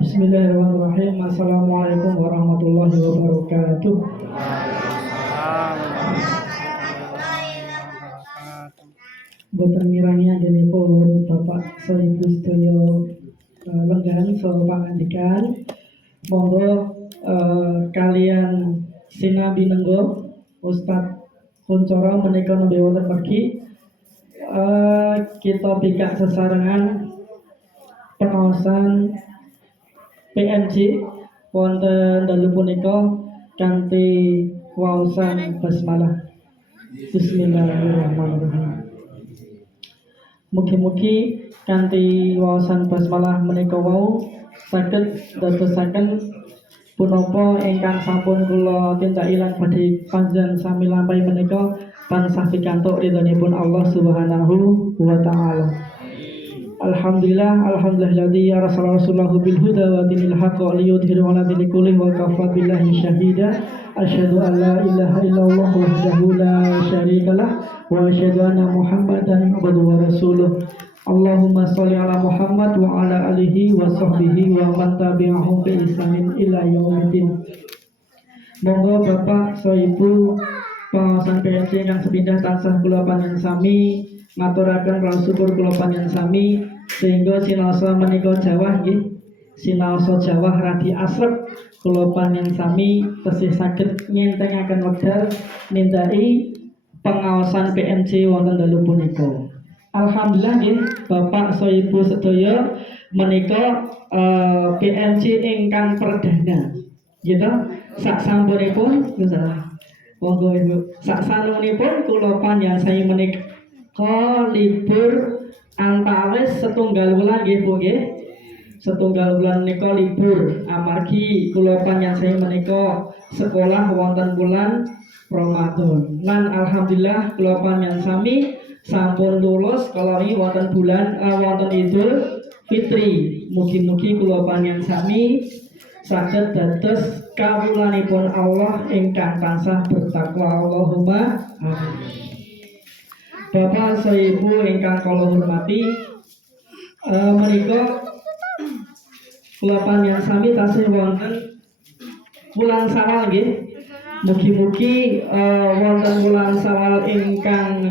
Bismillahirrahmanirrahim. Assalamualaikum warahmatullahi wabarakatuh. Boten mirangi anjenipun Bapak Soibu sedaya lenggan saha pangandikan. Monggo kalian sinabi nenggo Ustadz Kuncoro menika nembe wonten mergi kita bikak sesarengan pengaosan PMC wonten dalu punika kanthi waosan basmalah. Bismillahirrahmanirrahim. Mugi-mugi kanthi waosan basmalah menika wau saged dadosaken punapa ingkang sampun kula tindak ilang badhe panjenengan sami lampahi menika tansah pikantuk ridhonipun Allah Subhanahu wa taala. Alhamdulillahilladzi arsala rasulahu bil huda wa dinil haqq liyudhhirahu 'ala dini kulli wa kafa billahi syahida. Asyhadu an la ilaha illallah wahdahu la syarikalah wa asyhadu anna Muhammadan abduhu wa rasuluh. Allahumma sholli ala Muhammad wa ala alihi wa sahbihi wa man tabi'ahum bi ihsanin ila yaumiddin. Monggo Bapak Soibu pengawasan PMC ingkang sepindah tansah kula panjenengan sami ngaturaken rasa syukur kula panjenengan sami sehingga sinaosa menika jawah nggih sinaosa jawah radi asrep kula panjenengan sami tesih saged nyentengaken wekdal nindaki pengawasan PMC wonten dalu punika. Alhamdulillah nggih Bapak Soibu sedaya menika PMC ingkang perdana. Gitu. Sak sampunipun monggo Ibu. Sak sanunipun kula panjenengan sami menika libur antawis setunggal wulan nggih Bu nggih. Setunggal wulan menika libur amargi kula panjenengan sami menika sekolah wonten bulan Ramadan. Lan alhamdulillah kula panjenengan sami sampun lulus kalori wonten bulan wonten Idul Fitri. Mugi-mugi kula panjenengan sami saged dados kawulanipun Allah ingkang tansah bertakwa. Allahumma amin. Bapak Soibu ingkang kula hormati, menika kula panjenengan sami tasih wonten bulan Syawal nggih. Mugi-mugi wonten bulan Syawal ingkang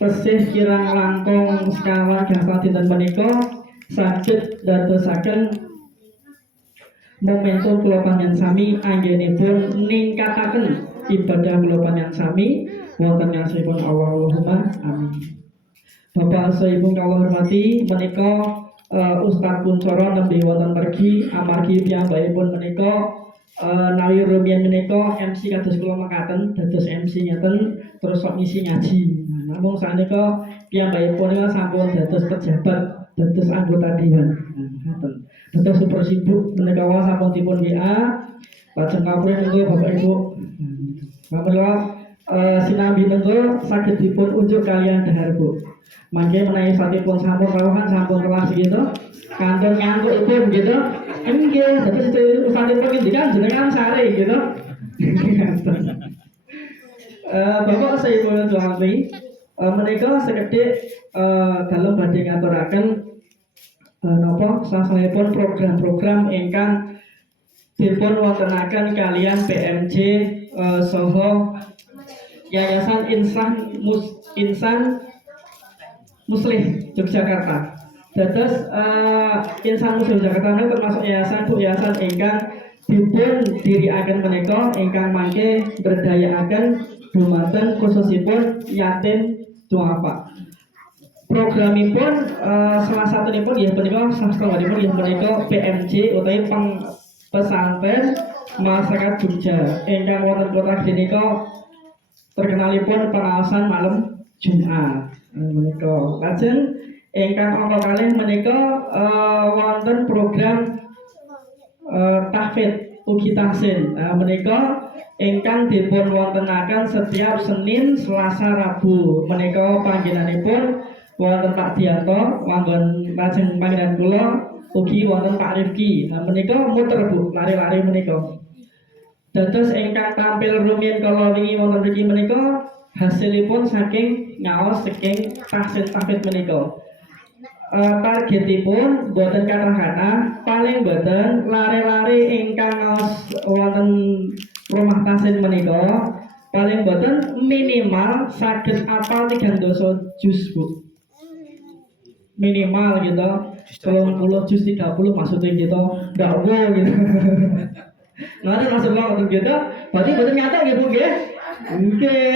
tasih kirang langkung sekawan gangsal dinten menika saged dadosaken momentum kula panjenengan sami anggenipun ningkataken ibadah kula panjenengan sami wonten ngasihipun Allah. Allahumma amin. Bapak Soibu kula hormati, menika Ustadz Kuncoro nembe wonten mergi amargi piyambakipun menika nawi rumiyin menika MC kados kula mekaten dados MC ngeten terus sok ngisi ngaji. Namung sanika piyambakipun sampun dados pejabat dados anggota dewan. Ngoten. Dados super sibuk menika wae sampun dipun WA lajeng kapring monggo Bapak Ibu. Monggo sinambi monggo saged dipun unjuk kalian dahar Bu. Mangke menawi satipun sampun rawuhan sampun kelas gitu. Kantun ngangkuk Ibu gitu. Nggih, dados usahipun ngendikan jenengan sare gitu. Bapak saya pun suami menika sekedhik dalem badhe ngaturaken napa sasampunipun program-program ingkang dipun wontenaken kalian PMJ saha Yayasan Insan Muslih Yogyakarta. Dados Insan Muslih Yogyakarta menika termasuk yayasan ingkang dipun diriaken menika ingkang mangke berdayaaken dumateng khususipun yatim duafa. Programipun salah satunipun ya menika sastralipun ya menika PMJ utawi pesantren masyarakat Jogja ingkang wonten kota menika terkenalipun pengawasan malam Jumat menika. Lajeng ingkang angka kalih menika wonten program tahfidz ugi tahsin menika ingkang dipun wontenaken setiap Senin, Selasa, Rabu. Menika panggenanipun wonten Pak Dianto, manggon lajeng panggenan kula ugi wonten Pak Rifki. Menika muter Bu, lari-lari menika. Dados ingkang tampil rumiyin kala wingi wonten mriki menika hasilipun saking ngaos saking tahsin tahfidz menika. targetipun boten kathah paling boten lare-lare ingkang ngaos wonten rumah tahsin menika paling boten minimal saged apal 3 juz Bu. Minimal gitu 30 juz 30 maksudnya gitu dakwo gitu. Nah, maksud ngoten gitu berarti boten nyata nggih Bu nggih. Nggih.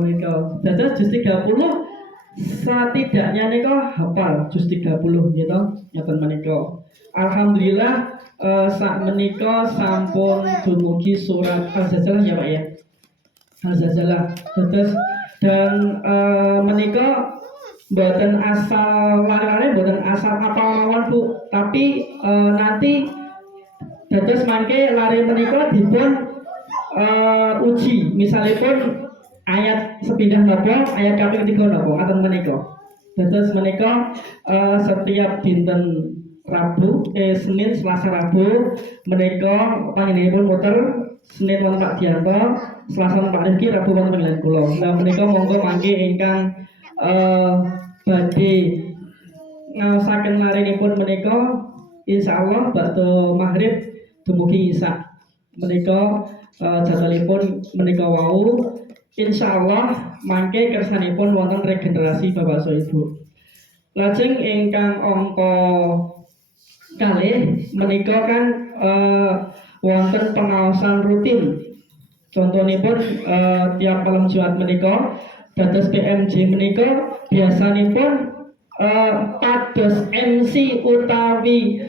Menika dados juz 30 setidaknya nika hafal juz 30 gitu ngoten menika. Alhamdulillah sak menika sampun dumugi surat Al-Zalzalah ya Pak ya. Al-Zalzalah terus dan menika mboten asal lare-lare mboten asal apal mawon Bu, tapi nanti dados mangke lare menika dipun uji misalipun ayat sepindah napa ayat kaping 3 napa ngaten menika. Dados menika setiap dinten Rabu, Senin, Selasa, Rabu menika panjenenganipun muter Senin wonten Pak Dianto, Selasa wonten Pak Rifki, Rabu wonten panggilan kula. Nah menika monggo mangke ingkang badhe ngaosaken larenipun menika insyaallah bakda maghrib dumugi isya. Menika jadwalipun menika wau insyaallah mangke kersanipun wonten regenerasi Bapak So Ibu. Lajeng ingkang angka kalih menika kan wonten pengaosan rutin. Contonipun tiap malam Jumat menika dados PMJ menika biasanipun pados MC utawi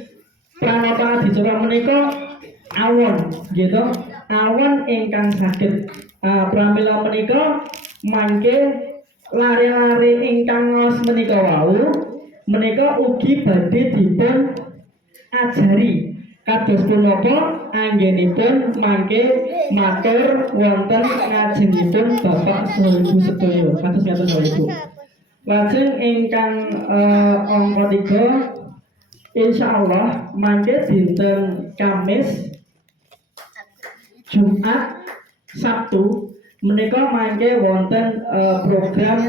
pranata adicara menika awon gitu. Awon ingkang saged pramila menika mangke lare-lare ingkang ngaos menika wau menika ugi badhe dipun ajari kados punapa anggenipun mangke matur wonten ngajengipun Bapak saha Ibu sedaya kados ngaten saha Ibu. Lajeng ingkang angka 3 insyaallah mangke dinten Kamis, Jumat, Sabtu menika mangke wonten program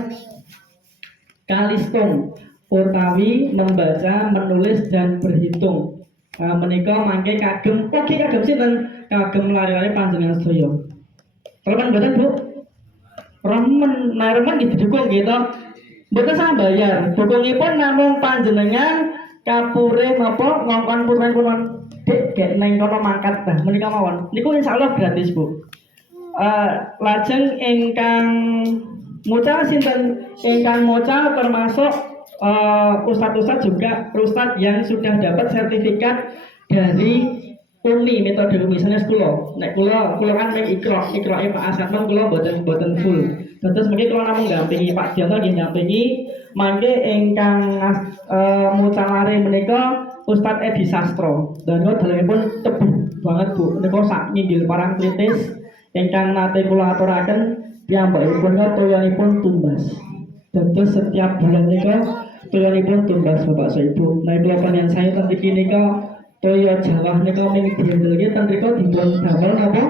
Kalistung utawi membaca, menulis dan berhitung. Menika mangke kagem sinten? Kagem lare-lare panjenengan sedaya. Remen mboten Bu? Remen, nah remen didukung gitu. Mboten sama bayar. Dukungipun namung panjenengan kapure napa ngongkon purwen Dek gek neng kono mangkat bah menika mawon. Niku insyaallah gratis Bu. Lajeng ingkang mucal sinten? Ingkang mucal termasuk ustadz-ustadz juga ustadz yang sudah dapat sertifikat dari UMI metode UMI sanes kula. Nek kula kan mek ikrok Pak Asatman kula boten full. Terus mungkin kula namung dampingi Pak Dianto nggih dampingi mangke ingkang mucalare menika Ustadz Edi Sastro dan kula dalemipun tebuh banget Bu. Menika sak nginggil parang kritis ingkang nate kula aturaken piyambakipun toyanipun tumbas. Dados setiap bulan nika toyanipun tumbas Bapak So Ibu. Nah kula panjenengan saya ten mriki nika toya Jawa nika ming diandelke ten mriko dipun damel napa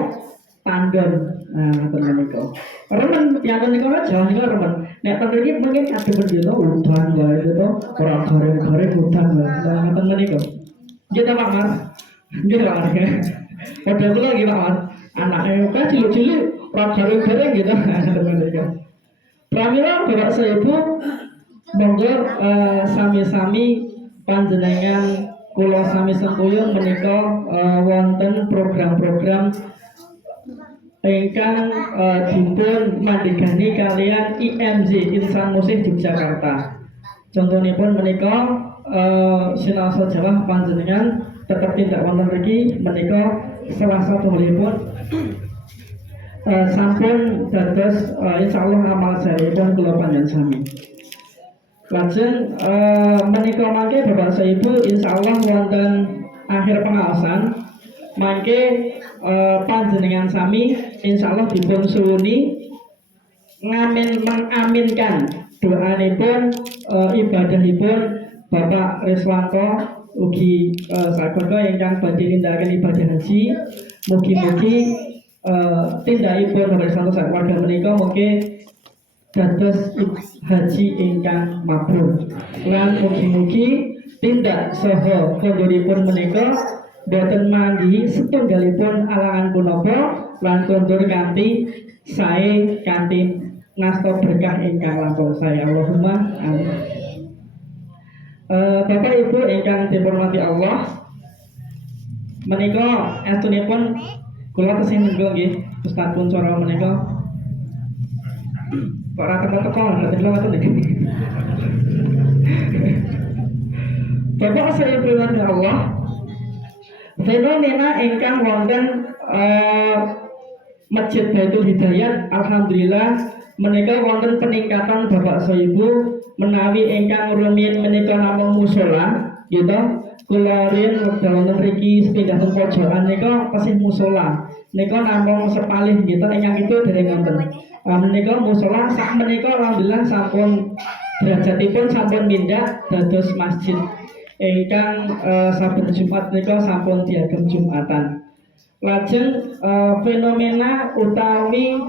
tandon. Nah ngoten menika. Remen tiyang nika Jawa nika remen. Nek ten mriki mungkin kadhe pendeta udan wae to ora gareng-gareng udan wae. Nah ngoten menika. Nggih ta Pak Mas? Nggih Pak. Padha kula nggih Pak Mas. Anake kok cilik-cilik ora gareng-gareng gitu. Ngoten menika. Pramila Bapak So Ibu monggo sami-sami panjenengan kula sami sengkuyung menika wonten program-program ingkang dipun mandhegani kalian IMJ Insan Musik Yogyakarta. Contonipun menika sinasa Jawa panjenengan tetep tindak wonten mriki menika Selasa pun sampun dados insyaallah amal saripun kula panjenengan sami. Lajeng menika mangke Bapak So Ibu insyaallah wonten akhir pengaosan mangke panjenengan sami insyaallah dipun suwuni mengaminkan doanipun ibadahipun Bapak Riswanto ugi saged ingkang badhe nindakaken ibadah haji. Mugi-mugi tindakipun Bapak Riswanto sak keluarga menika mugi dados haji ingkang mabrur. Lan mugi-mugi tindak saha konduripun menika boten manggihi setunggalipun alangan punapa lan kondur kanthi sae kanthi ngasta berkah ingkang langkung sae. Allahumma amin. Bapak Ibu ingkang dihormati Allah, menika astunipun kula tesih nunggu nggih Ustaz Kuncoro menika kok ora teko-teko dadi ngoten niki. Bapak saya berkata Allah, fenomena ingkang wonten Masjid Baitul Hidayat, alhamdulillah menika wonten peningkatan Bapak Soibu menawi ingkang rumiyin menika namung musala, gitu. Kula rin wekdal wonten mriki sepindah teng pojokan nika tasih musala. Nika namung sepalih gitu ingkang itu dereng wonten. Menika musala sak menika alhamdulillah sampun derajatipun sampun mindak dados masjid. Ingkang saben Jumat nika sampun diagem Jumatan. Lajeng fenomena utawi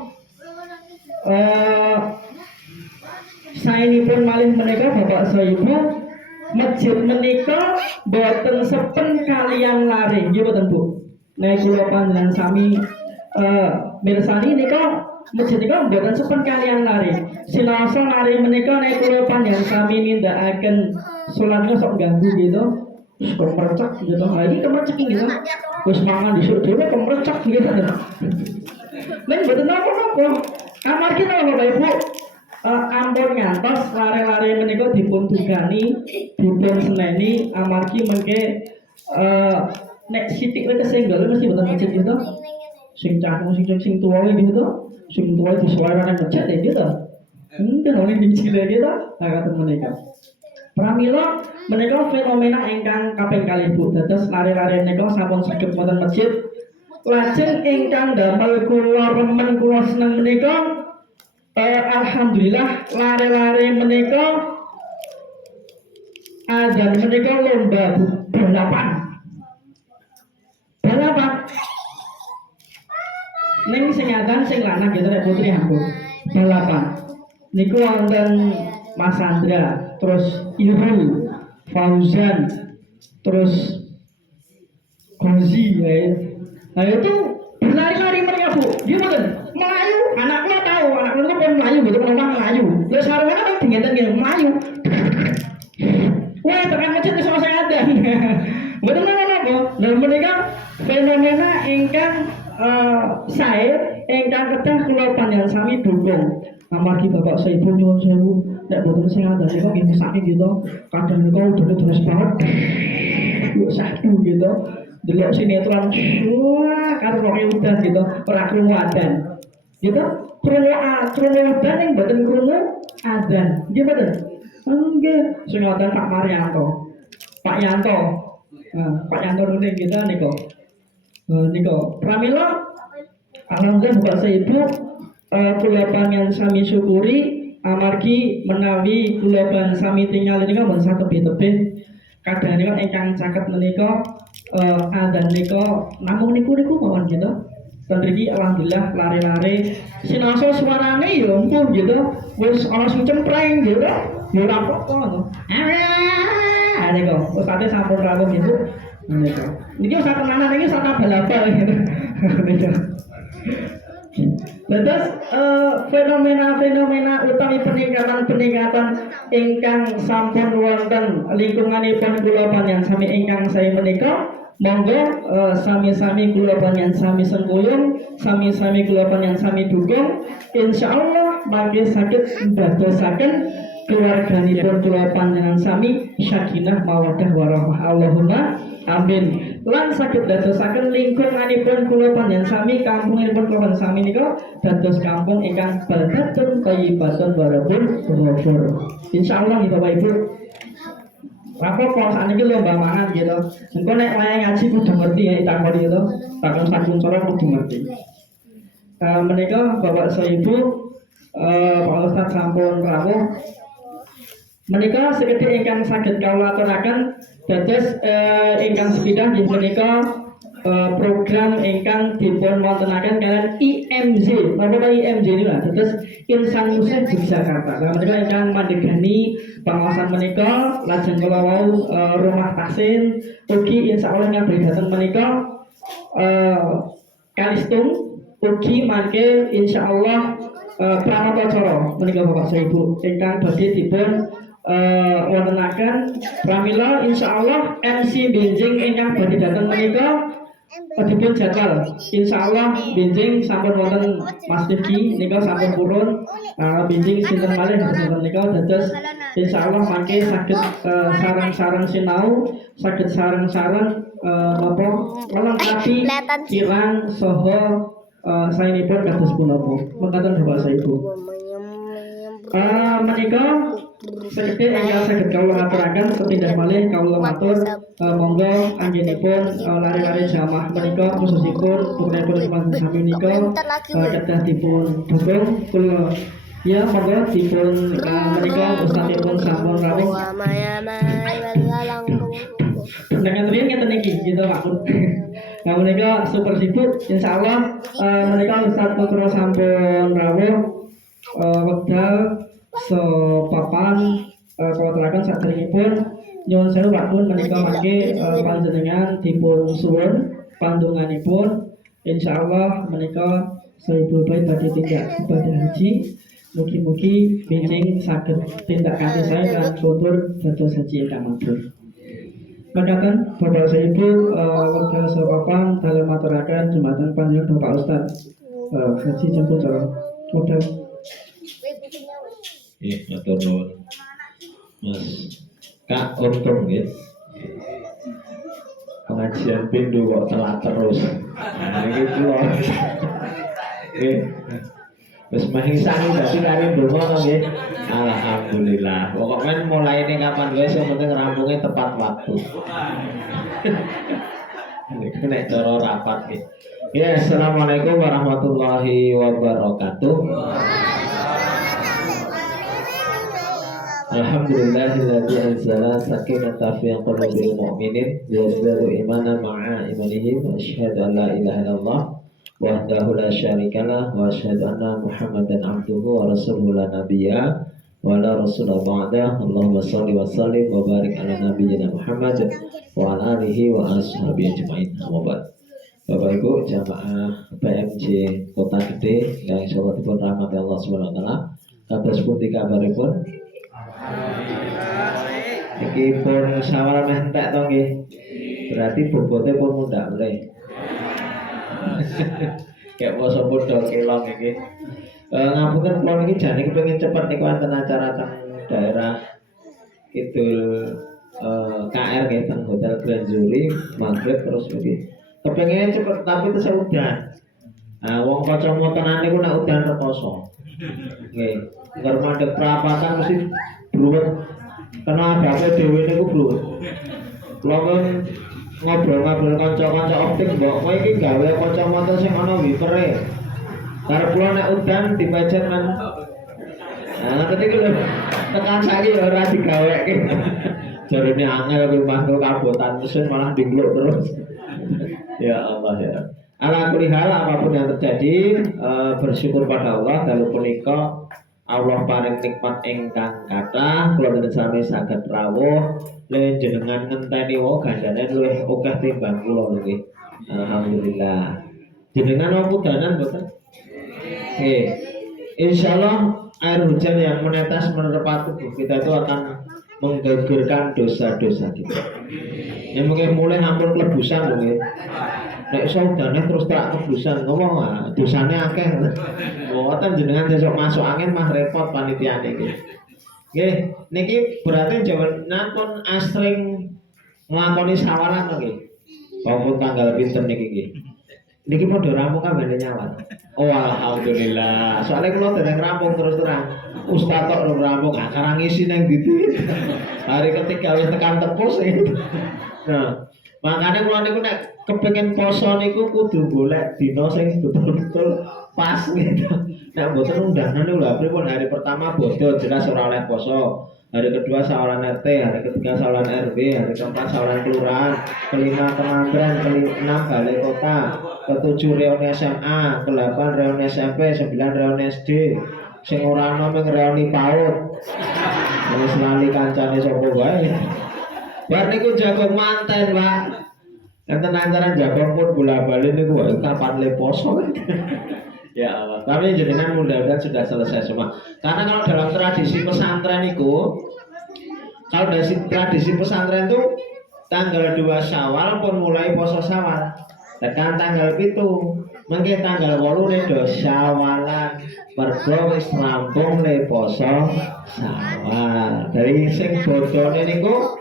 saenipun malih menika Bapak Soibu, masjid menika boten sepen kalian lari, nggih boten Bu. Nek kula panjenengan sami mirsani nika masjid nika boten sepen kalian lari. Sinasa lari menika nek kula panjenengan sami nindakaken salat sok ganggu gitu. Kok merecak gitu. Lagi kemercek gitu. Wis mangan dhisik dhewe kok merecak gitu. Nek boten napa-napa. Amargi napa Bapak Ibu? Ampun ngantos lare-lare menika dipun dugani, dipun seneni amargi mengke nek sithik wae kesenggol mesti boten macet gitu. Sing canggung sing tuwa gitu. Sing tuwa disuara nang macet gitu. Mungkin oleh dicile gitu. Kata menika. Pramila menika fenomena ingkang kaping kalih Bu. Dados lare-lare menika sampun saged wonten masjid. Lajeng ingkang damel kula remen kula seneng menika alhamdulillah lare-lare menika adzan menika lomba balapan. Ning sing adzan sing lanang gitu nek putri ampun. Balapan. Niku wonten Mas Andra, terus Irul, Fauzan, terus Gozi ya. Nah itu berlari-lari mereka Bu. Gimana? Melayu, anaknya tahu, anaknya itu pun Melayu gitu, orang Melayu. Lalu sarungnya kan tinggal gitu, Melayu. Wah, tekan masjid itu sama saya ada. Betul apa? Dan mereka fenomena ingkang saya ingkang kedah kula panjenengan sami dukung. Amargi Bapak Soibu nyuwun sewu, nek boten sing ada kok nggih sakit gitu. Kadang niku udane terus banget. Yo satu gitu. Delok sinetron, wah karo kok udan gitu, ora krungu adzan. Gitu, krungu udan ning boten krungu adzan. Nggih boten? Nggih, sing ngoten Pak Maryanto. Pak Yanto. Pak Yanto rene kita niku. Niku pramila alhamdulillah Bapak Ibu kula panjenengan sami syukuri amargi menawi kula panjenengan sami tinggal nika mboten satebih-tebih kadang-kadang ingkang caket menika adzan nika namung niku mawon gitu. Dan iki alhamdulillah lare-lare sinasa suarane ya empuk gitu. Wis ana sing cempreng gitu. Ya ora apa-apa to. Niku ustaze sampun rawuh gitu. Niku. Niki usah tenanan iki sak bal-bal gitu. Niku. Terus fenomena utawi peningkatan ingkang sampun wonten lingkunganipun kula panjenengan sami ingkang saya menika monggo sami-sami kula panjenengan sami sengkuyung, sami-sami kula panjenengan sami dukung, insyaallah mangke saged ndadosaken keluarganipun kula panjenengan sami sakinah mawaddah warahmah. Allahumma amin. Lan saged dadosaken lingkunganipun kula panjenengan sami kampungipun kula sami nika dados kampung ingkang baldatun thayyibatun warabun ghafur. Insyaallah Bapak Ibu. Apa sakniki lomba mangan gitu. Engko nek wayahe ngaji kudu ngerti ya takoni gitu. Takon sakun cara kudu ngerti. Menika Bapak Ibu Pak Ustaz sampun rawuh. Menika sekedhik ingkang saged kawula aturaken dados ingkang sepindah nggih menika program ingkang dipun wontenaken kalian IMZ. Napa IMZ niku? Terus Insan Muslim Yogyakarta. Lah menika ingkang mandhegani pengawasan menika lajeng kula wau rumah tahsin ugi insyaallah ingkang beri dateng menika Kalistung ugi mangke insyaallah Pramata Cara menika Bapak Ibu ingkang badhe dipun wontenaken pramila insyaallah MC benjing ingkang badhe dateng menika dipun jadwal insyaallah benjing sampun wonten Mas Rifki nika sampun purun benjing sinten malih sinten nika dados insyaallah mangke saged sareng-sareng sinau saged sareng-sareng napa melengkapi kirang saha saenipun kados punapa mekaten Bapak Ibu menika sekedhik ingkang saged kawula aturaken sepindah malih kawula matur monggo anggenipun lare-lare jamaah menika khususipun putripun Mas sami menika kedah dipun dukung kula ya monggo dipun menika ustazipun sampun rawuh dengan riyen ngeten iki gitu Pak. Nah menika super sibuk insyaallah menika Ustaz Putra sampun rawuh wekdal sepapan kawaturaken saderengipun nyuwun sewu Pak Pun menika mangke panjenengan dipun suwun pandonganipun insyaallah menika Sohibul Bait badhe tindak ibadah haji mugi-mugi benjing saged tindak kanthi sae lan kondur dados haji ingkang mabrur. Mekaten Bapak Ibu wekdal sepapan dalem maturaken dumateng panjenengan Bapak Ustaz Haji Jemput Cara wekdal matur nuwun Mas Kak Untung nggih. Pengajian pindho kok telat terus. Niki kula. Nggih. Wis mahisani dadi kare ndonga to nggih. Alhamdulillah. Pokoke mulaine kapan wae sing penting rampunge tepat waktu. Niku nek cara rapat nggih. Ya, assalamualaikum warahmatullahi wabarakatuh. Alhamdulillahilladzi anzala sakinata fi qulubil mu'minin yazdadu imanan ma'a imanihim wa asyhadu an la ilaha illallah wahdahu la syarikalah wa asyhadu anna Muhammadan abduhu wa rasuluhu la nabiyya wa la rasulullah ba'da. Allahumma shalli wa sallim wa barik ala nabiyyina Muhammad wa ala alihi wa ashabihi ajmain. Amma ba'd. Bapak Ibu jamaah PMJ Kota Gede yang insyaallah dipun rahmati Allah Subhanahu wa taala. Kados pundi kabaripun? Iki pun sawara meh entek to nggih. Berarti bobote pun mundak mrih. Kayak poso padha kelong iki. Ngapunten kula niki jane kepengin cepet niku wonten acara teng daerah Kidul KR nggih teng Hotel Grand Zuri maghrib terus niki. Kepengin cepet tapi terus udan. Nah, wong kacamata niku nek udan rekoso. Nggih, ngger mandheg prapatan mesti bruwet. Kena adape dhewe niku bruwet. Kula pun ngobrol-ngobrol kanca-kanca optik mbok kowe iki gawe kacamata sing ana wipere. Karep kula nek udan dipejet men. Nah, ngoten iki lho. Tekan saiki ya ora digaweke. Jarene angel kuwi mangkel kabotan mesin malah dingluk terus. Ya Allah ya. Ala kulli hal apapun yang terjadi bersyukur pada Allah dalu punika Allah paring nikmat ingkang kathah kula boten sami saged rawuh lan jenengan ngenteni wae gandane luwih akeh timbang kula nggih. Alhamdulillah. Jenengan udanan boten? Nggih. Insyaallah air hujan yang menetes menerpa tubuh kita itu akan menggugurkan dosa-dosa kita. Ya mungkin mulai hampir kelebusan mungkin. Nek iso udane terus tak kebusan ngomong dosane akeh. Mboten jenengan sesuk masuk angin mah repot panitiane iki. Nggih, niki berarti jenengan pun asring nglakoni sawalan nggih. Maupun tanggal pinten niki nggih. Niki padha rampung kabeh nyawat. Oh alhamdulillah. Soalnya kula dereng rampung terus terang. Ustaz kok rampung karang isi nang ndi. Hari ketiga wis tekan tepus. Nah, makanya kula niku nek kepengen poso niku kudu golek dina sing betul-betul pas gitu. Nek mboten undangan niku lha pripun hari pertama bodho jelas ora oleh poso. Hari kedua sawalan RT, hari ketiga sawalan RW, hari keempat sawalan kelurahan, kelima kementerian, keenam balai kota, ketujuh reuni SMA, ke-8 reuni SMP, 9 reuni SD, sing ora ana mung reuni PAUD. Wis lali kancane sapa wae. Bar niku jago manten, Pak. Enten acara jago pun bola-bali niku wae kapan le poso. Ya Allah, tapi jenengan mudah-mudahan sudah selesai semua. Karena kalau dalam tradisi pesantren itu, kalau dari tradisi pesantren itu tanggal 2 Syawal pun mulai poso Syawal. Tekan tanggal 7, mungkin tanggal 8 do Syawalan. Mergo wis rampung le poso Syawal. Dari sing bodone niku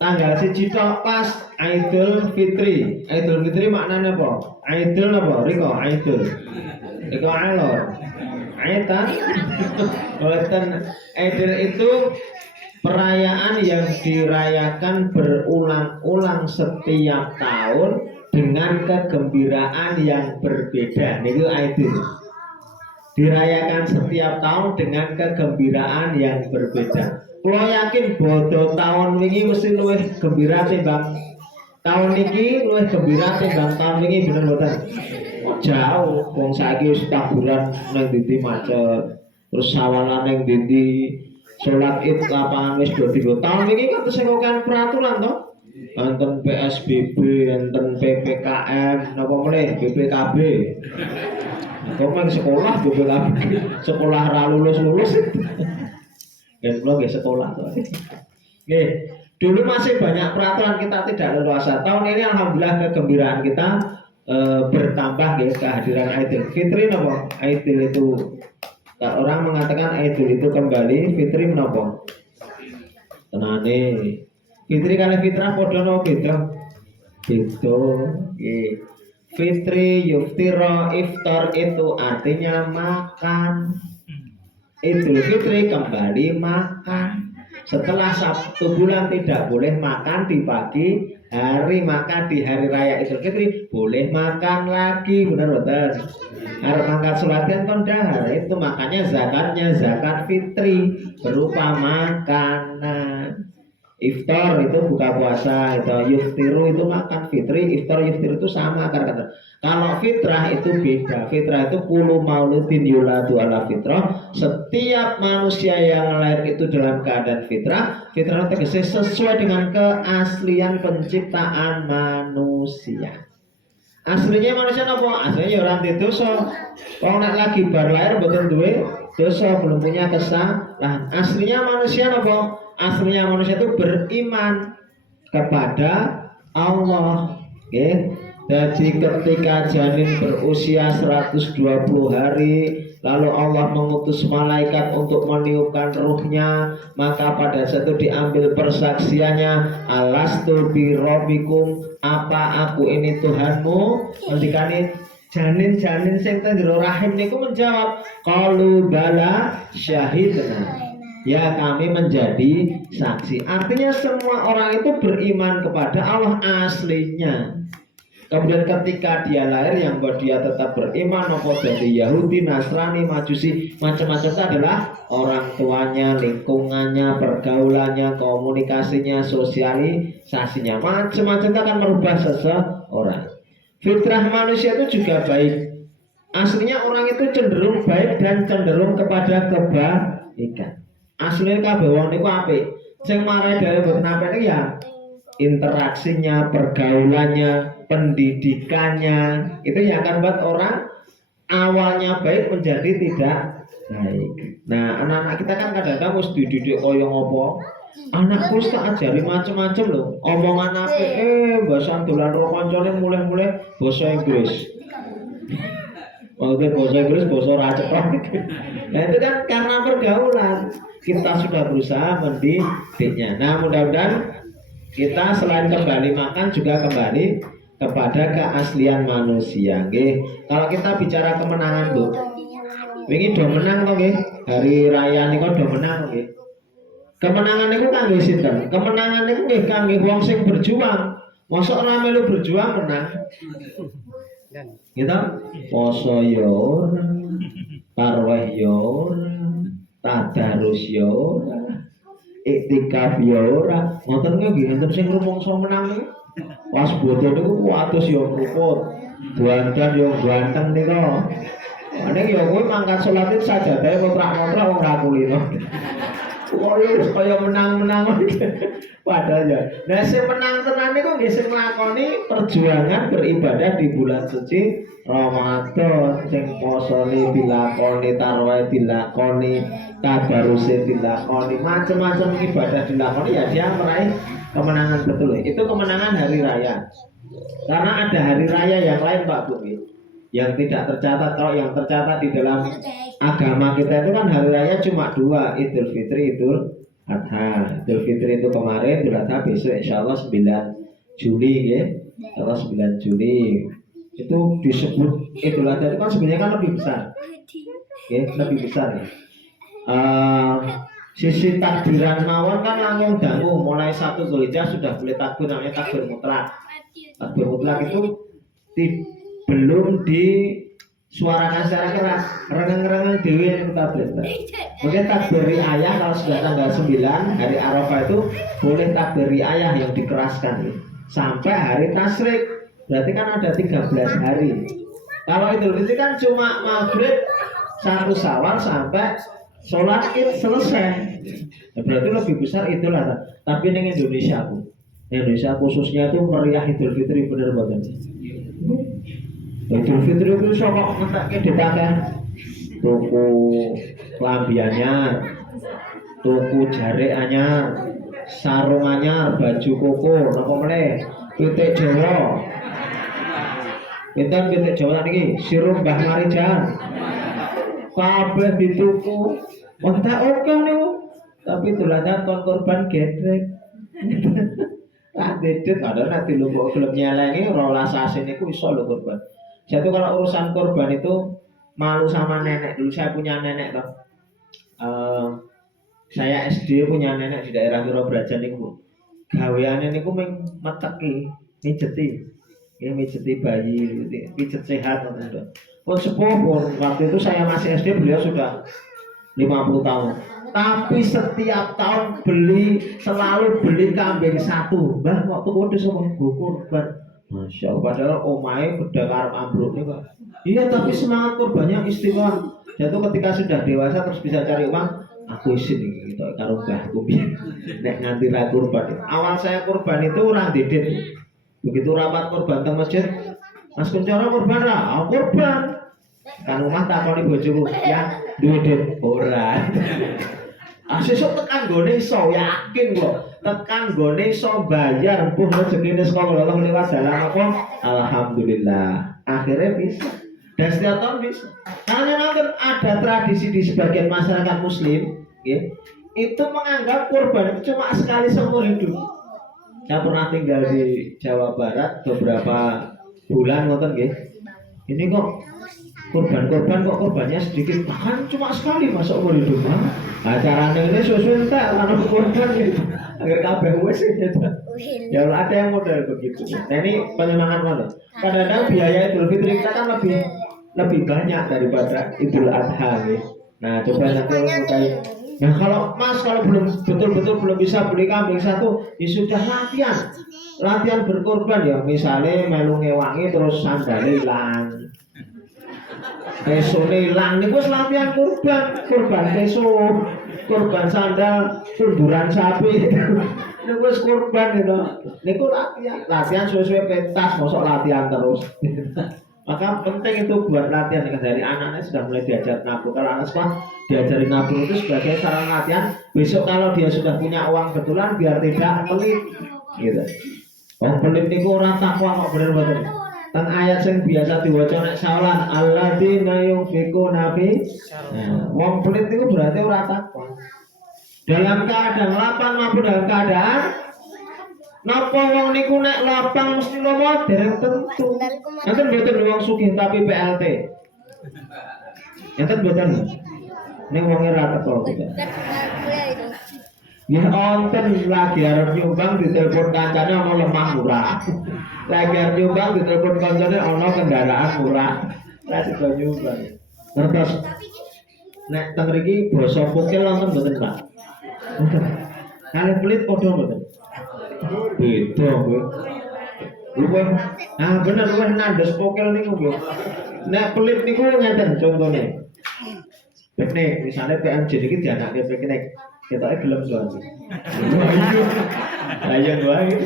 tanggal 1 tok pas Idul Fitri. Idul Fitri maknanya apa? Idul apa? Riko Idul. Itu alor, aitan, Idul itu perayaan yang dirayakan berulang-ulang setiap tahun dengan kegembiraan yang berbeda. Itu Idul. Dirayakan setiap tahun dengan kegembiraan yang berbeda. Kalau yakin bodoh tahun ini mesti luwih gembira timbang tahun ini, luwih gembira timbang tahun ini, bener boten? Jauh, wong saiki wis taburan nang ndi macet, terus sawalan nang ndi, salat Id lapangan wis do digo. Tahun iki kan sing kan peraturan to. Enten PSBB, enten PPKM, napa meneh BPKB. Kok mang sekolah BPKB, sekolah ra lulus-lulus. Kan kula nggih sekolah to. Nggih, dulu masih banyak peraturan kita tidak leluasa. Tahun ini alhamdulillah kegembiraan kita bertambah ya kehadiran Idul Fitri napa? Idul itu orang mengatakan Idul itu kembali, Fitri menapa? Tenane. Fitri kali fitrah padha napa beda? Beda. Nggih. Fitri yuftira iftar itu artinya makan. Idul Fitri kembali makan. Setelah 1 bulan tidak boleh makan di pagi hari, maka di hari raya Idul Fitri boleh makan lagi, benar betul. Harus mangkat sholatkan kon dahar itu makanya zakatnya zakat fitri berupa makanan. Iftar itu buka puasa, itu yuftiru itu makan, fitri, iftar, yuftir itu sama kata. Kalau fitrah itu beda. Fitrah itu kullu mauludin yuladu ala fitrah. Setiap manusia yang lahir itu dalam keadaan fitrah. Fitrah itu sesuai dengan keaslian penciptaan manusia. Aslinya manusia apa? Aslinya orang di dosa. Kalau nak lagi baru lahir betul duwe dosa, belum punya kesalahan. Aslinya manusia apa? Aslinya manusia itu beriman kepada Allah. Okay? Jadi ketika janin berusia 120 hari, lalu Allah mengutus malaikat untuk meniupkan ruhnya, maka pada saat itu diambil persaksiannya, alastu bi rabbikum, apa aku ini Tuhanmu? Ketika ini janin-janin sing teng jero rahim niku menjawab, qalu bala syahidna. Ya kami menjadi saksi. Artinya semua orang itu beriman kepada Allah aslinya. Kemudian ketika dia lahir yang buat dia tetap beriman, apa jadi Yahudi, Nasrani, Majusi, macam-macam itu adalah orang tuanya, lingkungannya, pergaulannya, komunikasinya, sosialisasinya, macam-macam itu akan merubah seseorang. Fitrah manusia itu juga baik. Aslinya orang itu cenderung baik dan cenderung kepada kebaikan. Aslinya kabeh wong niku apik. Sing marai dari mboten apik ya interaksinya, pergaulannya, pendidikannya, itu yang akan buat orang awalnya baik menjadi tidak baik. Nah, anak-anak kita kan kadang-kadang harus dididik koyo ngopo. Anakku tak ajari macam-macam loh. Omongan apa? Bahasa dolan ro kancane mulai-mulai bahasa Inggris. Maksudnya bahasa Inggris, bahasa racet. Nah itu kan karena pergaulan. Kita sudah berusaha mendidiknya. Nah mudah-mudahan kita selain kembali makan juga kembali kepada keaslian manusia. Nggih. Kalau kita bicara kemenangan, Bu. Wingi do menang to nggih. Hari raya niku do menang nggih. Kemenangan niku kangge sinten? Kemenangan niku nggih kangge wong sing berjuang. Mosok ora melu berjuang menang. Gitu. Poso yo ora, tarwih yo ora, tadarus yo ora, iktikaf yo ora. Ngoten nggih ngenten sing rumangsa menang niku. Pas bodoh niku kuatus yo kruput. Duandan yo ganteng nika. Ane yo kowe mangkat salat sajadahe ngontrak-ngontrak wong ra kulino. Kaya menang-menang padahal ya. Nah sing menang tenan niku nggih sing nglakoni perjuangan beribadah di bulan suci Ramadan, sing posone dilakoni, tarawih dilakoni, tabaruse dilakoni, macam-macam ibadah dilakoni ya dia meraih kemenangan betul. Itu kemenangan hari raya. Karena ada hari raya yang lain Pak Bu, yang tidak tercatat. Kalau yang tercatat di dalam agama kita itu kan hari raya cuma dua, Idul Fitri, Idul Adha. Idul Fitri itu kemarin, Idul Adha besok insya Allah 9 Juli ya. Kalau 9 Juli itu disebut Idul Adha itu kan sebenarnya kan lebih besar ya, lebih besar ya. Sisi takbiran mawon kan langsung dangu mulai 1 Zulhijjah sudah boleh takbir, namanya takbir mutlak. Takbir mutlak itu belum disuarakan secara keras, reneng-reneng dewi yang takbir. Mungkin takbir ayah kalau sudah tanggal 9 hari Arafah itu boleh takbir ayah yang dikeraskan sampai hari tasyrik, berarti kan ada 13 hari. Kalau Idul Fitri kan cuma maghrib 1 Syawal sampai sholat id selesai. Berarti lebih besar Idul Adha. Tapi di Indonesia khususnya itu meriah Idul Fitri bener banget. Idul Fitri itu sokok ngetaknya dipakai tuku klambi anyar, tuku jare anyar, sarung anyar, baju koko, napa meneh, pitik Jawa. Pinten pitik Jawa niki, sirup Mbah Marijan. Kabeh dituku. Wong tak oke niku. Tapi dolanan kon korban gedrek. Ah dedet padahal nanti lu kok gelem nyelengi 12 asin niku iso lho korban. Jadi kalau urusan korban itu malu sama nenek. Dulu saya punya nenek toh. Saya SD punya nenek di daerah Wirobrajan niku. Gaweane niku mung meteki, mijeti. Ya mijeti bayi, pijet sehat ngoten. Pun sepuh waktu itu saya masih SD, beliau sudah 50 tahun. Tapi setiap tahun selalu beli kambing 1. Mbah kok tuku semua kurban. Masya Allah, padahal omae beda karep ambruk nih Pak. Iya, tapi semangat kurbannya istimewa. Jatuh ketika sudah dewasa terus bisa cari uang. Aku isin nih gitu, karo mbahku nek nganti ra kurban. Awal saya kurban itu orang dedet. Begitu rapat kurban teng masjid, Mas Kuncoro kurban ra? Aku kurban. Kan rumah takoni bojoku, ya duwe duit ora. Sesuk tekan gone iso, yakin kok. Tekan gone iso bayar mbuh rezekine saka Allah lewat dalan apa? Alhamdulillah. Akhirnya bisa. Dan setiap tahun bisa. Karena ada tradisi di sebagian masyarakat muslim, ya, itu menganggap kurban itu cuma sekali seumur hidup. Saya pernah tinggal di Jawa Barat beberapa bulan ngoten nggih. Ini kok kurbannya sedikit, kan cuma sekali masuk umur hidup. Acarane ini susun tak ana kurban gitu. Agar kabeh wis gitu. Ya ada yang model begitu. Nah ini penyemangat mana? Kadang-kadang biaya Idul Fitri kita kan lebih banyak daripada Idul Adha nih. Nah coba nanti mulai. Nah kalau Mas betul-betul belum bisa beli kambing 1, ya sudah latihan berkorban ya. Misalnya melu ngewangi terus sandale ilang, pesone ilang, niku wis latihan kurban peso, kurban sandal, sunduran sapi. Niku wis kurban gitu. Niku latihan sesuai pentas, mosok latihan terus. Maka penting itu buat latihan dari anak-anak sudah mulai diajar nabung. Kalau anak sekolah diajari nabung itu sebagai sarana latihan. Besok kalau dia sudah punya uang betulan biar tidak pelit, gitu. Wong pelit niku ora takwa kok bener-bener. Teng ayat yang biasa diwaca nek salat alladzina yunfiquna fi. Wong pelit niku berarti ora takwa. Dalam keadaan lapang maupun dalam keadaan napa wong niku nek lapang mesti nopo dereng tentu. Nanten mboten wong sugih tapi PLT. Nanten mboten. Ning wong ora teko. Ya onten lagi arep nyumbang ditelepon kancane ana lemah murah. Lagi arep nyumbang ditelepon kancane ana kendaraan murah. Lah sida nyumbang. Terus nek teng mriki basa pukil wonten mboten, Pak? Mboten. Kalih pelit padha mboten? Beda kowe. Luwih bener luwih nandes pukil niku nggih. Nek pelit niku ngeten contone. Piknik, misalnya PMJ ini dianaknya piknik, kita gelem suami. Ayo baik.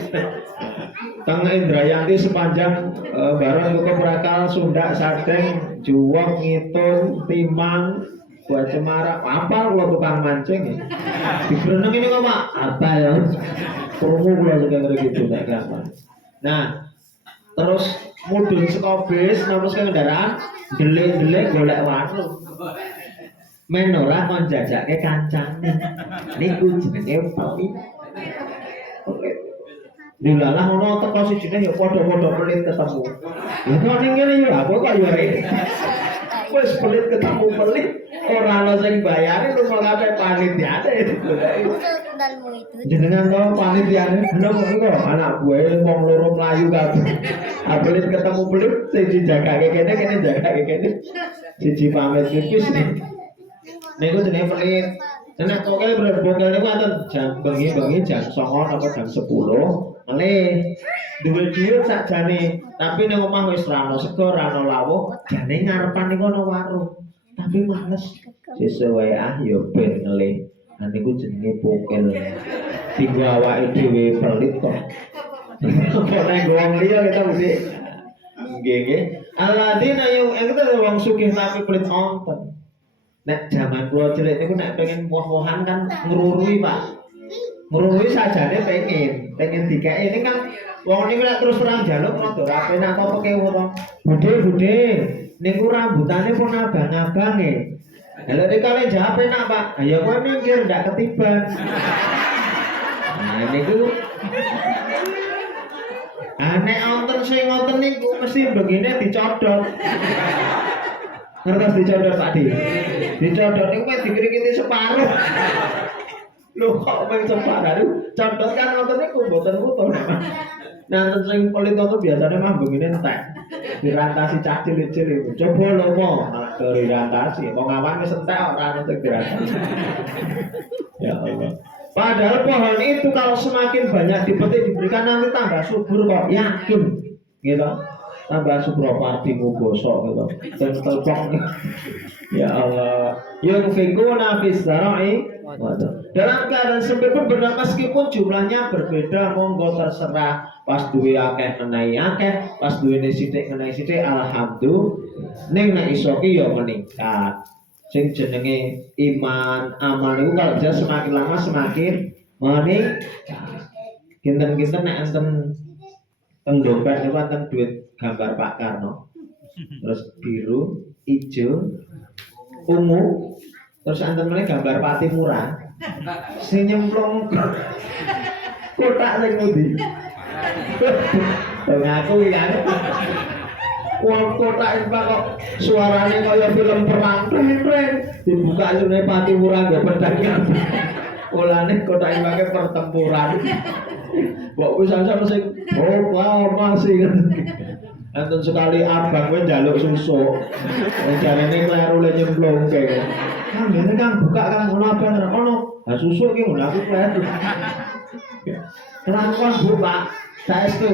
Teng Indrayanti sepanjang barang Luka Prakal, Sunda, Sadeng, Juwong, Ngitung, Timang, Buat Cemara, apa kalau tukang mancing? Di Berenang ini kok Pak? Apa ya? Perlu kalau suka gitu tak gampang. Nah, terus mudun sekobis, terus kendaraan, delik-delik golek warung. Menora kon jajake kancane. Niku jenenge pelit. Dilalah ono teko sijine ya padha-padha pelit ketemu. Lha kok ning kene ya aku kok ya wis pelit ketemu pelit ora ana sing bayare lu kabeh panitiane itu. Jenengan kok panitiane bener kok anak gue wong loro mlayu kabeh. Pelit ketemu pelit sing dijagake kene jagake kene. Siji pamit tipis nih. Niku jenenge pelit. Nek pokel berbongkel niku wonten jam bengi-bengi jam 09.00 atau jam 10. Ngelih duwe dhuwit sakjane, tapi ning omah wis ra ono sego, ra ono lawuh, jane ngarepan niku ono warung. Tapi males. Sesuk wae ya ben ngelih. Nah niku jenenge pokel. Dienggo awake dhewe pelit kok. Kok nek wong liya kita mesti nggih. Aladina yung kita wong sugih tapi pelit onten. Nek zaman kula cilik niku nek pengen woh-wohan kan ngrurui, Pak. Ngrurui sajane pengen dikeki ini kan wong niku nek terus terang njaluk rada ra penak apa kewu to. Budhe niku rambutane pun abang-abang e. Lha nek kale jawab penak, Pak. Ya kowe minggir ndak ketiban. Nah niku nek wonten sing ngoten niku mesti begine dicodot. Ngertos dicodot Pak Di. Dicodot niku wis dikiri-kiri separuh. Lho kok mung separuh? Codot kan ngoten niku mboten utuh. Nah sing pelit itu biasanya mah begini entek. Dirantasi cah cilik-cilik. Coba lho mo malah dirantasi. Wong awan wis entek ora ono sing dirantasi. Ya Allah. Padahal pohon itu kalau semakin banyak dipetik diberikan nanti tambah subur kok, yakin gitu. Tambah subur partimu gosok gitu. Dan telpong. Ya Allah. Yunfikuna fis sarai. Dalam keadaan sempit pun benar meskipun jumlahnya berbeda, monggo terserah. Pas duwe akeh ngenai akeh, pas duwe sithik ngenai sithik, alhamdulillah. Ning nek iso ki ya meningkat. Sing jenenge iman amal itu kalau bisa semakin lama semakin meningkat. Kinten-kinten nek enten teng dompet niku wonten duit gambar Pak Karno. Terus biru, ijo, ungu, terus enten meneh gambar Pati Murah. Sing nyemplung kotak sing ngendi? Ngaku ya. Wong kotak Pak kok suarane kaya film perang tren dibuka sune Pati Murah nggo pedang. Olane kotak Pak pertempuran. Kok wis sampe sing masih. Enten sekali abang kowe njaluk susu. Jarene kleru le nyemplungke. Kan ngene kan buka kan ngono abang ono. Lah susu iki ngono aku kleru. Kelakuan Bu Pak, saestu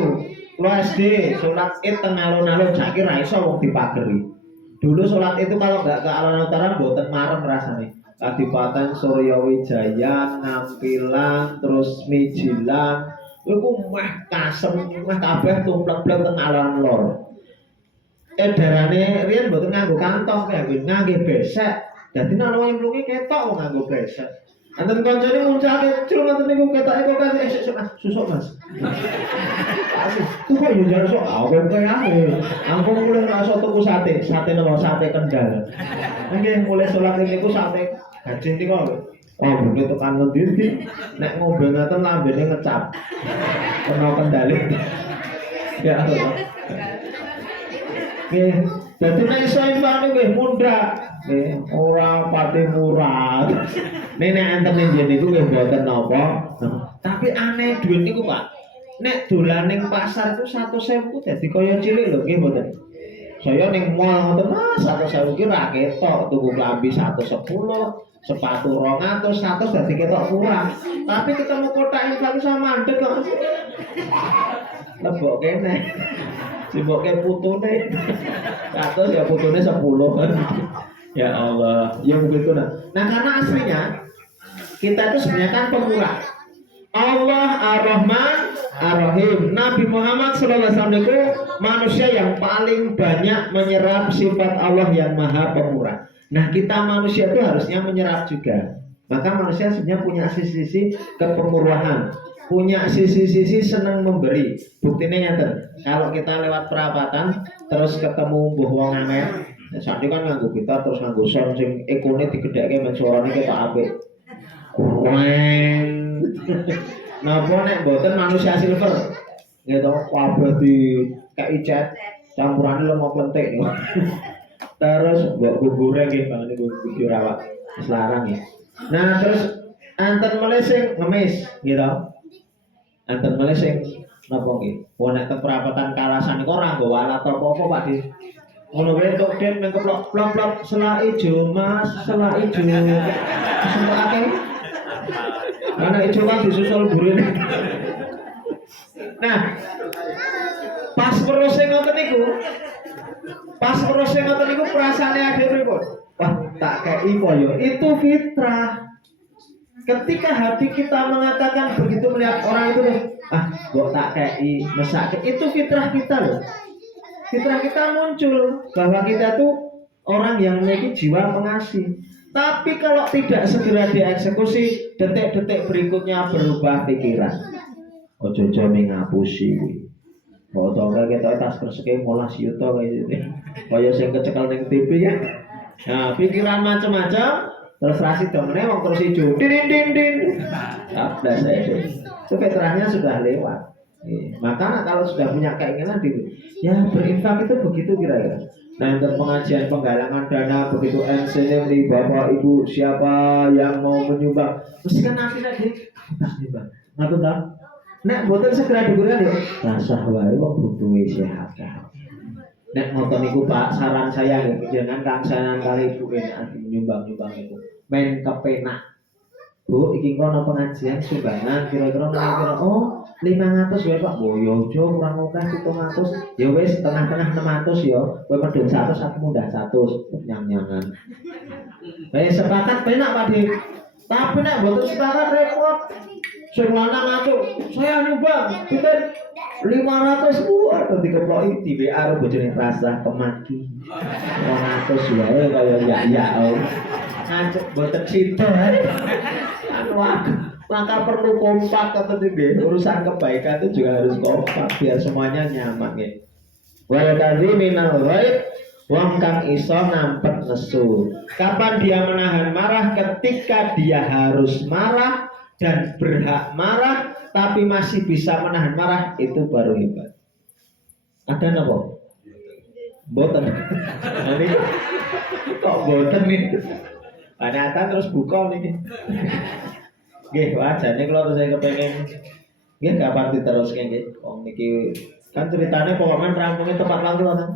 lo SD, sholat id teng alun-alun saiki ra iso wong dipageri. Dulu sholat itu kalau nggak ke alun utara mboten marem rasane. Kadipaten Surya Wijaya, Ngampilan, terus Mijilan, iku meh kasem, meh kabeh tumplek-plek teng alun lor. Edarane riyen mboten nganggo kantong, nganggo besek. Dadi nek wong mlungi ketok wong nganggo besek. Anten kancane muncake cul ngoten niku ketoke kok kan susuk Mas. Tuh kok yo jar sok awet kaya ampun mulai rasa tuku sate napa sate Kendal. Nggih mulai salat niku sate gajing niku lho. Oh begitu tekan ngendi nek ngombe ngaten lambene ngecap. Kena Kendal. Ya Allah. Nggih, dadi nek iso infane nggih mundhak. Nggih, ora Pati Murah. Nek enten njen niku nggih mboten napa. Tapi aneh duit niku Pak. Nek dolan ning pasar itu 100.000 dadi kaya cilik lho nggih mboten. Saya ning mall ngoten Mas 100.000 ki ra ketok, tuku klambi 110, sepatu 200, 100 dadi ketok kurang. Tapi ketemu kotak infak sama mandek kok. Lebok kene. Siboke putune. 100 ya putune 10. Ya Allah, ya begitu nah. Nah karena aslinya kita itu sebenarnya kan pemurah. Allah Ar-Rahman Ar-Rahim. Nabi Muhammad SAW itu manusia yang paling banyak menyerap sifat Allah yang maha pemurah. Nah kita manusia itu harusnya menyerap juga. Maka manusia sebenarnya punya sisi-sisi kepemurahan, punya sisi-sisi senang memberi. Buktinya nyata. Kalau kita lewat perapatan terus ketemu mbuh wong amer, saat ini kan nganggo kita terus nganggo sound sing ekone digedhekke men suarane ketok apik. Kurang. Napa nek mboten manusia silver? Nggih to, kabeh di kei cat campurane lemok lentik niku. Terus mbok goreng nggih bangane bumbu rawak wis larang ya. Nah, terus anten meleh sing ngemis nggih to. Anten meleh sing napa nggih? Wong nek teng perapatan Kalasan niku ora nggawa alat apa-apa Pak Di. Ngono wae tok den mengkeplok plok-plok selak ijo Mas, selak ijo. Sempake. Mana ijo kan disusul burine. Nah, pas perose ngoten niku. Pas perose ngoten niku perasaane ade pripun? Wah, tak kei koyo. Itu fitrah. Ketika hati kita mengatakan begitu melihat orang itu, kok tak kei, mesake, itu fitrah kita loh. Fitrah kita muncul bahwa kita tuh orang yang memiliki jiwa pengasih. Tapi kalau tidak segera dieksekusi, detik-detik berikutnya berubah pikiran. Ojo-ojo ngapusi. Foto kita tas persegi molas yuto kayak gitu. Kaya sing kecekel ning TV ya. Nah, pikiran macam-macam terus rasi domene wong terus ijo. Din. Abdas itu. Fitrahnya sudah lewat. Maka kalau sudah punya keinginan ya berinfak itu begitu kira-kira. Nah untuk pengajian penggalangan dana begitu MC-nya nih bapak ibu siapa yang mau menyumbang mesti kan nanti nyumbang ngatur tak? Nek boten segera diberikan ya rasah wae wong butuh sehat. Nek ngoten niku Pak saran saya ya jangan kangsanan kali ibu enak menyumbang itu main kepenak. Bu, iki kono pengajian sumbangan kira-kira kira 500 wae Pak. Boyo jo kurang akeh 700. Ya wis setengah-tengah 600 ya. Kowe medhun 100 aku mundah 100 nyang-nyangan. Wis sepakat penak Pak Dik. Tapi nek mboten sepakat repot. Sing lanang aku, saya nyumbang pinten 500 atau dikeploki di WA karo bojone rasah kemaki. 200 wae kaya ya ngancep boten cinta. Maka perlu kompak atau tidak urusan kebaikan itu juga harus kompak biar semuanya nyaman ya. Wal kadhiminal ghaib wong kang iso nampet nesu. Kapan dia menahan marah? Ketika dia harus marah dan berhak marah tapi masih bisa menahan marah, itu baru hebat. Ada napa? Boten. Ini kok boten nih? Panatan terus buka nih. Nggih, wajane kalau saya kepengen nggih kapan diteruske nggih. Wong niki kan ceritanya pokoknya rampungnya tepat waktu kan.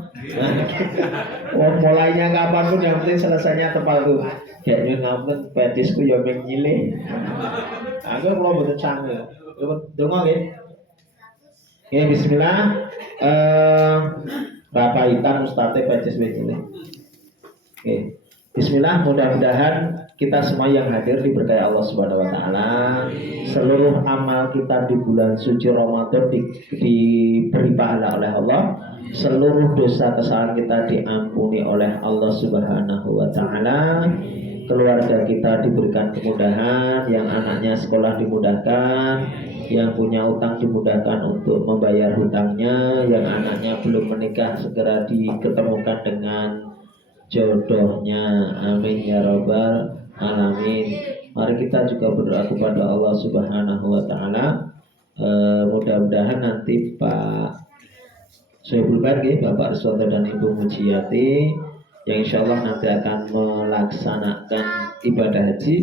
Wong mulainya kapan pun yang penting selesainya tepat waktu. Kayaknya ngampun petisku yo meng nyilih. Aku kalau boten sange. Donga nggih. Nggih bismillah. Bapak Itan Ustadz petis nyilih. Oke. Bismillah, mudah-mudahan kita semua yang hadir diberkahi Allah Subhanahu wa taala. Seluruh amal kita di bulan suci Ramadan diberi pahala oleh Allah. Seluruh dosa kesalahan kita diampuni oleh Allah Subhanahu wa taala. Keluarga kita diberikan kemudahan, yang anaknya sekolah dimudahkan, yang punya utang dimudahkan untuk membayar hutangnya, yang anaknya belum menikah segera diketemukan dengan jodohnya, amin ya rabbal alamin. Mari kita juga berdoa kepada Allah Subhanahu wa taala. Mudah-mudahan nanti Pak Soebul Bagi, Bapak Riswanto dan Ibu Mujiati yang insya Allah nanti akan melaksanakan ibadah haji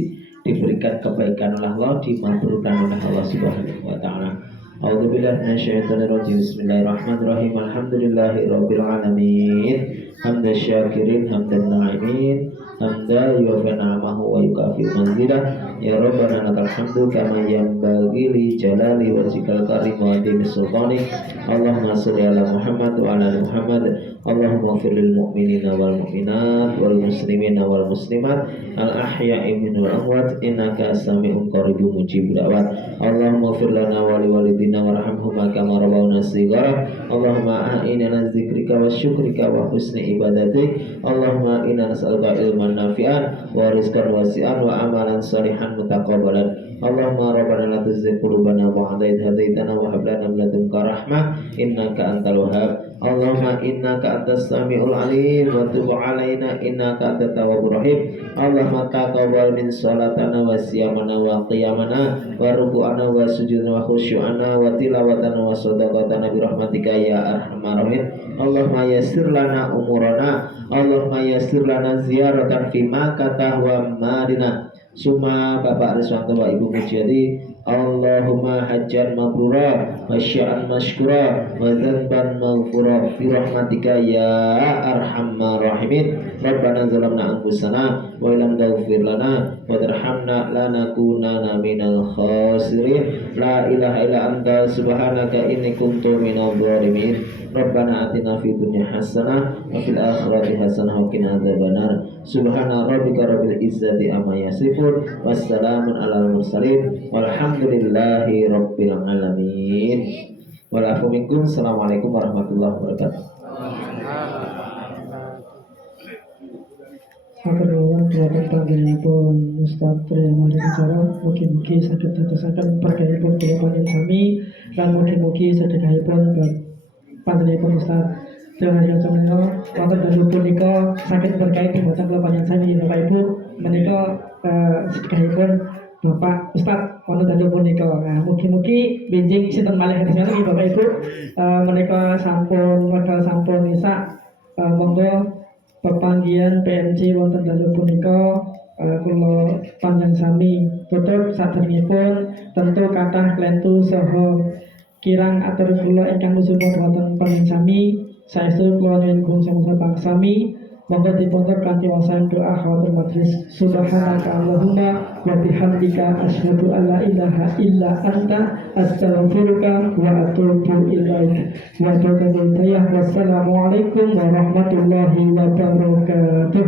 diberikan kebaikan oleh Allah, dimakbulkan oleh Allah Subhanahu wa taala. A'udzubillahi minasyaitonirrajim. Bismillahirrahmanirrahim. Alhamdulillahirabbil alamin. Hamdan syakirin, hamdan na'imin, hamdan yuwaffi ni'amahu wa yukafi manzilah. Ya Rabbana lakal hamdu kama yanbaghi li jalali wajhikal karim wa adimi sultanik. Allahumma sholli ala Muhammad wa ala ali Muhammad. Allahumma ighfir lil mu'minina wal mu'minat wal muslimina wal muslimat al ahya'i minhum wal amwat innaka sami'un qaribun mujibud da'wat. Allahumma ighfir lana wa li walidina warhamhuma kama rabbawna shighara. Allahumma a'inna ala dzikrika wa syukrika wa husni ibadatik. Allahumma inna nas'aluka ilman nafi'an wa rizqan wasi'an wa amalan shalihan mutaqabbalan. Allahumma rabbana la tuzigh qulubana ba'da idh hadaitana wa hab lana min ladunka rahmah innaka antal wahhab. Allahumma innaka antas samiul alim wa tub alaina innaka antat tawwabur rahim. Allahumma taqabbal min salatana wa siyamana wa qiyamana wa ruku'ana wa sujudana wa khusyu'ana wa tilawatana wa sadaqatana bi rahmatika ya arhamar rahim. Allahumma yassir lana umurana. Allahumma yassir lana ziyaratan fi Makkah wa Madinah. Suma Bapak Riswanto wa Ibu Mujadi. Allahumma hajjan mabrura wa sya'an mashkura wa dzanban maghfura bi rahmatika ya arhamar rahimin. Rabbana zalamna anfusana wa illam taghfir lana wa tarhamna lanakunanna minal khasirin. La ilaha illa anta subhanaka inni kuntu minadh dhalimin. Rabbana atina fid dunya hasanah wa fil akhirati hasanah wa qina adzabannar. Subhana rabbika rabbil izzati amma yasifun wassalamun alal mursalin walhamdulillahi rabbil alamin. Walafu minkum. Assalamualaikum warahmatullahi wabarakatuh. Akan keluarga panjenenganipun Ustaz Triamali bicara, mugi-mugi saged dadosaken berkahipun kula panjenengan sami lan mugi-mugi sedekahipun panjenenganipun Ustaz Triamali bicara wonten dalu punika saged berkait dumateng kula panjenengan sami Bapak Ibu menika sedekahipun Bapak Ustaz wonten dalu punika. Nah, mugi-mugi benjing sinten malih hadisipun Bapak Ibu menika sampun wekdal sampun misa monggo pepanggihan PMC wonten dalu punika kula panjang sami tutup sadèrèngipun tentu kathah klentu saha kirang atur kula ingkang musuma wonten panjang sami saestu kula nyuwun gung sama sami monggo dipuntur kanthi wasan doa khawatir majlis. Subhanaka Allahumma wa bihamdika asyhadu an la ilaha illa anta astaghfiruka wa atubu ilaik. Wa bihamdika wassalamualaikum warahmatullahi wabarakatuh.